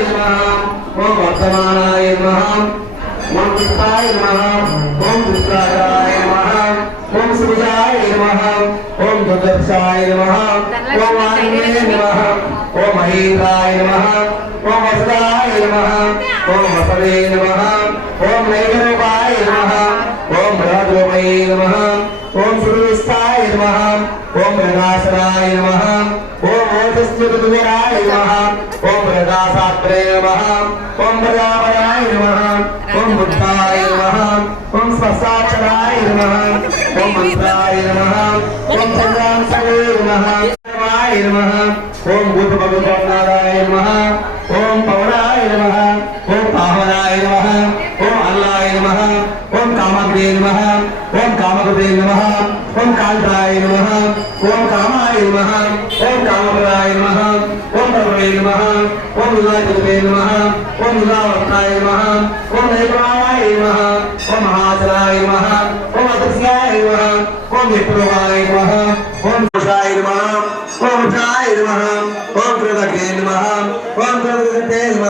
नमः ओम वर्तमानाय नमः ओम कृष्णाय नमः ओम कृष्णाय नमः ओम सूर्याय नमः ओम दुर्दर्शाय नमः ओम वायुवे नमः ओम महेन्द्राय नमः ओम वसुदाय नमः ओम वसवे नमः ओम नैरूपाय नमः ओम बृहद्रूपाय नमः ओम सूर्यस्थाय नमः ओम प्रकाशराय नमः ओम ओजस्विराय नमः ओम प्रकाशात्रे नमः ओम प्रजापयाय नमः ओम बुद्धाय नमः ओम स्वसाचराय नमः ओम मंत्राय नमः ओम संग्रामसवे नमः वाय नमः ओम बुद्धभगवानाय नमः ओम पवनाय नमः ओम पावनाय नमः ओम अल्लाय नमः ओम कामग्रे नमः ओम कामग्रे नमः ओम कांताय नमः ओम कामाय नमः ओम कामप्राय नमः ओम प्रभवे नमः ओम विलासवे नमः ओम विलावताय नमः ओम नैवाय नमः ओम महाचराय नमः ओम अदस्याय नमः ओम विप्रोवाय नमः ओम विशाय नमः ओम विशाय नमः ओम कृतके नमः ओम कृतके नमः।